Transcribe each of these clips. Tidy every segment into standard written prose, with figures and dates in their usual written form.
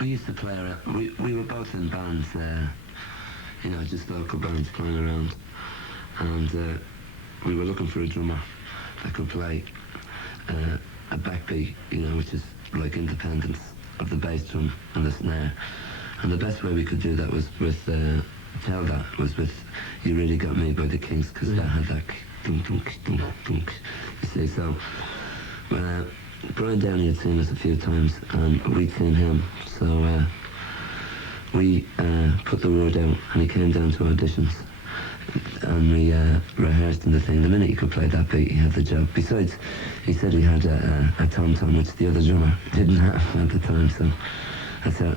we used to play around. We were both in bands, you know, just local bands playing around, and we were looking for a drummer that could play a backbeat, you know, which is like independence of the bass drum and the snare. And the best way we could do that was with tell that was with "You Really Got Me" by the Kings, because that had that dunk dunk dunk dunk. You see, so Brian Downey had seen us a few times, and we'd seen him. So we put the word out, and he came down to auditions, and we rehearsed in the thing. The minute he could play that beat, he had the job. Besides, he said he had a tom-tom, which the other drummer didn't have at the time, so that's how.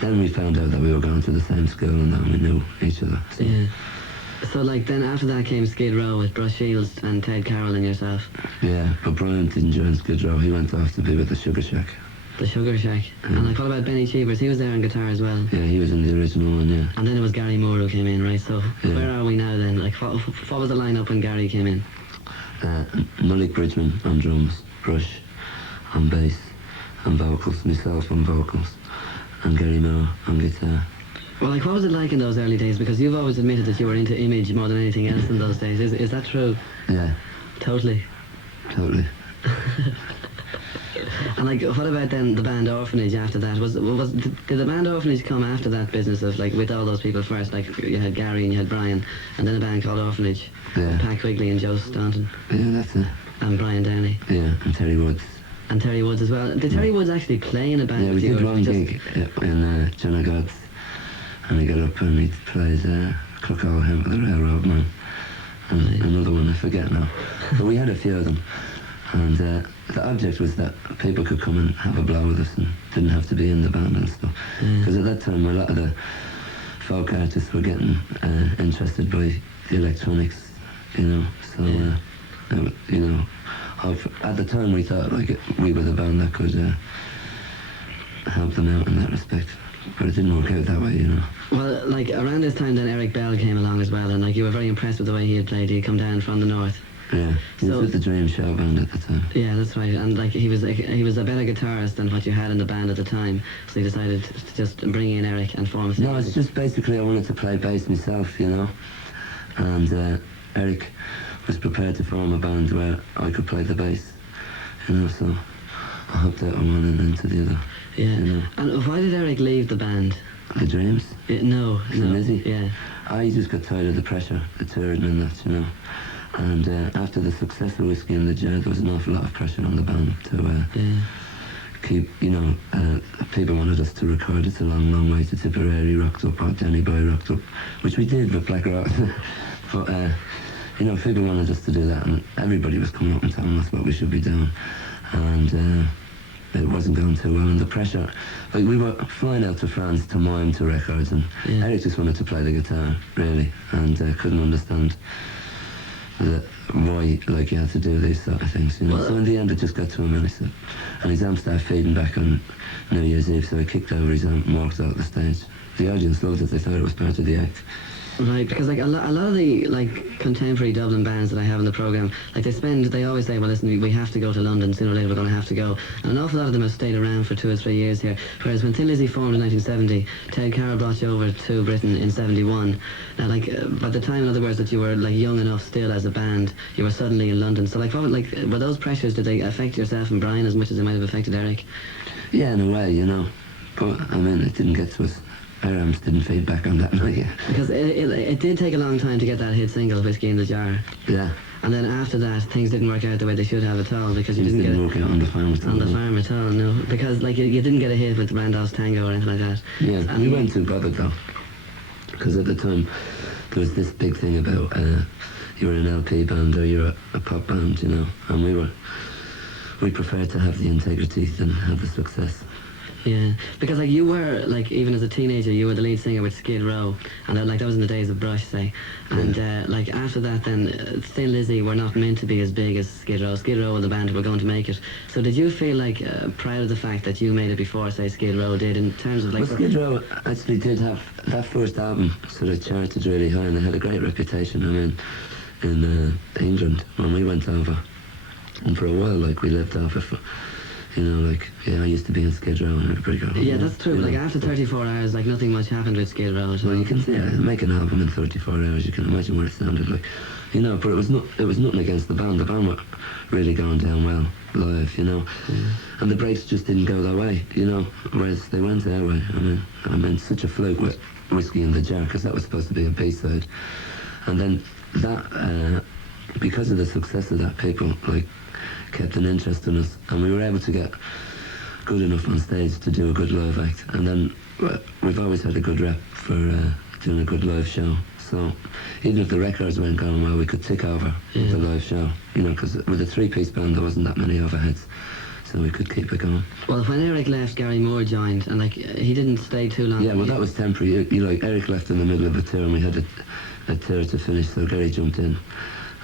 Then we found out that we were going to the same school and that we knew each other. So. Yeah. So, like, then after that came Skid Row with Bruce Shields and Ted Carroll and yourself. Yeah, but Brian didn't join Skid Row. He went off to be with the Sugar Shack. The Sugar Shack. Yeah. And, like, what about Benny Cheevers? He was there on guitar as well. Yeah, he was in the original one, yeah. And then it was Gary Moore who came in, right? So, where are we now then? Like, what was the lineup when Gary came in? Malik Bridgman on drums, Brush on bass and vocals, myself on vocals, and Gary Moore on guitar. Well, like, what was it like in those early days? Because you've always admitted that you were into image more than anything else in those days. Is that true? Yeah. Totally. Totally. And, like, what about then the band Orphanage after that? Did the band Orphanage come after that business of, like, with all those people first? Like, you had Gary and you had Brian, and then a band called Orphanage. Yeah. Pat Quigley and Joe Staunton. Yeah, that's it. And Brian Downey. Yeah, and Terry Woods. And Terry Woods as well. Did Terry Woods actually play in a band? Yeah, we did one gig in John O'God's, and he got up and he plays Cook All Him with the Railroad Man, and another one I forget now. But we had a few of them, and the object was that people could come and have a blow with us and didn't have to be in the band and stuff. Because at that time a lot of the folk artists were getting interested by the electronics, you know. So you know, at the time we thought like we were the band that could help them out in that respect. But it didn't work out that way, you know. Well, like, around this time then Eric Bell came along as well, and, like, you were very impressed with the way he had played. He had come down from the north. Yeah, he was with the Dream Show band at the time. Yeah, that's right. And, like, he was a better guitarist than what you had in the band at the time. So he decided to just bring in Eric and form a... No, it's just basically I wanted to play bass myself, you know. And Eric was prepared to form a band where I could play the bass, you know, so I hopped out on one and into the other. Yeah. You know. And why did Eric leave the band? The Dreams? No. Lizzy? Yeah. I just got tired of the pressure, the touring and that, you know. And after the success of Whiskey and the Jar, there was an awful lot of pressure on the band to keep, you know, people wanted us to record It's a Long, Long Way to Tipperary rocked up, or Danny Boy rocked up, which we did with Black Rock. But, you know, people wanted us to do that, and everybody was coming up and telling us what we should be doing. And it wasn't going too well, and the pressure, like, we were flying out to France to mime to records, and Eric just wanted to play the guitar, really, and couldn't understand why, like, you had to do these sort of things, you know. So in the end it just got to him, and his amp started feeding back on New Year's Eve, so he kicked over his amp and walked out the stage. The audience loved it. They thought it was part of the act. Right, because, like, a lot of the, like, contemporary Dublin bands that I have in the programme, like, they always say, well, listen, we have to go to London, sooner or later we're going to have to go. And an awful lot of them have stayed around for 2 or 3 years here. Whereas when Thin Lizzy formed in 1970, Ted Carroll brought you over to Britain in 71. Now, like, by the time, in other words, that you were, like, young enough still as a band, you were suddenly in London. So, like, were those pressures, did they affect yourself and Brian as much as they might have affected Eric? Yeah, in a way, you know. But, I mean, it didn't get to us. Our arms didn't feed back on that night. Because it did take a long time to get that hit single, Whiskey in the Jar. Yeah. And then after that, things didn't work out the way they should have at all, because you didn't work out on the farm at all. On the farm at all, no. Because, like, you didn't get a hit with Randolph's Tango or anything like that. Yeah, and we weren't too bothered, though. Because at the time, there was this big thing about you were an LP band or you're a pop band, you know. And we preferred to have the integrity than have the success. Yeah, because, like, you were, like, even as a teenager, you were the lead singer with Skid Row, and that, like, that was in the days of Brush, say. And like, after that, then Thin Lizzy were not meant to be as big as Skid Row. Skid Row were the band who were going to make it. So did you feel like proud of the fact that you made it before, say, Skid Row did, in terms of, like... Well, Skid Row actually did have that first album sort of charted really high, and they had a great reputation. I mean, in England when we went over, and for a while, like, we lived off it. You know, like, yeah, I used to be in Skid Row and Brick Row. Yeah, that's true. You Like know. after 34 hours, like nothing much happened with Skid Row. Well, you can see make an album in 34 hours. You can imagine what it sounded like, you know. But it was nothing against the band. The band were really going down well live, you know. And the breaks just didn't go that way, you know. Whereas they went their way. I mean, such a fluke with Whiskey in the Jar, because that was supposed to be a B-side. And then that, because of the success of that, people like kept an interest in us, and we were able to get good enough on stage to do a good live act. And then we've always had a good rep for doing a good live show. So even if the records weren't going well, we could tick over the live show, you know, because with a three-piece band there wasn't that many overheads, so we could keep it going. Well, when Eric left, Gary Moore joined, and like he didn't stay too long. Yeah, well, that was temporary. You know, like Eric left in the middle of a tour, and we had a tour to finish, so Gary jumped in.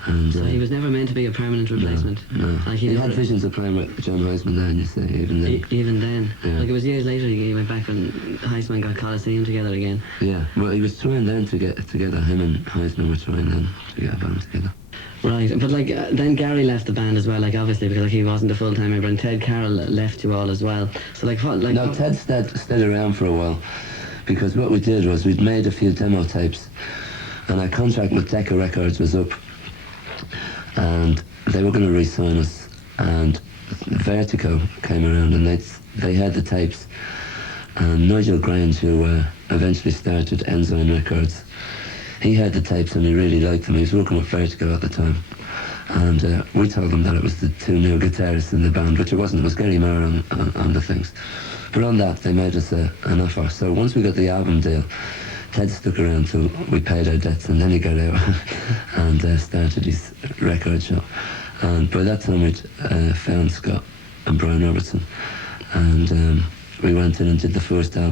And, so he was never meant to be a permanent replacement. No. Like he had visions of playing with John Heisman then, you see, even then. Even then. Yeah. Like it was years later he went back when Heisman got Coliseum together again. Yeah, well, he was trying then to get it together. Him and Heisman were trying then to get a band together. Right, but like then Gary left the band as well, like obviously because like he wasn't a full-time member, and Ted Carroll left you all as well. So like what? Like no, Ted stayed around for a while, because what we did was we'd made a few demo tapes, and our contract with Decca Records was up, and they were going to re-sign us, and Vertigo came around and they had the tapes, and Nigel Grange, who eventually started Enzyme Records, he had the tapes and he really liked them. He was working with Vertigo at the time, and we told him that it was the two new guitarists in the band, which it wasn't. It was Gary Moore on the things. But on that, they made us an offer. So once we got the album deal, Ted stuck around till we paid our debts, and then he got out and started his record shop. And by that time, we'd found Scott and Brian Robertson, and we went in and did the first album.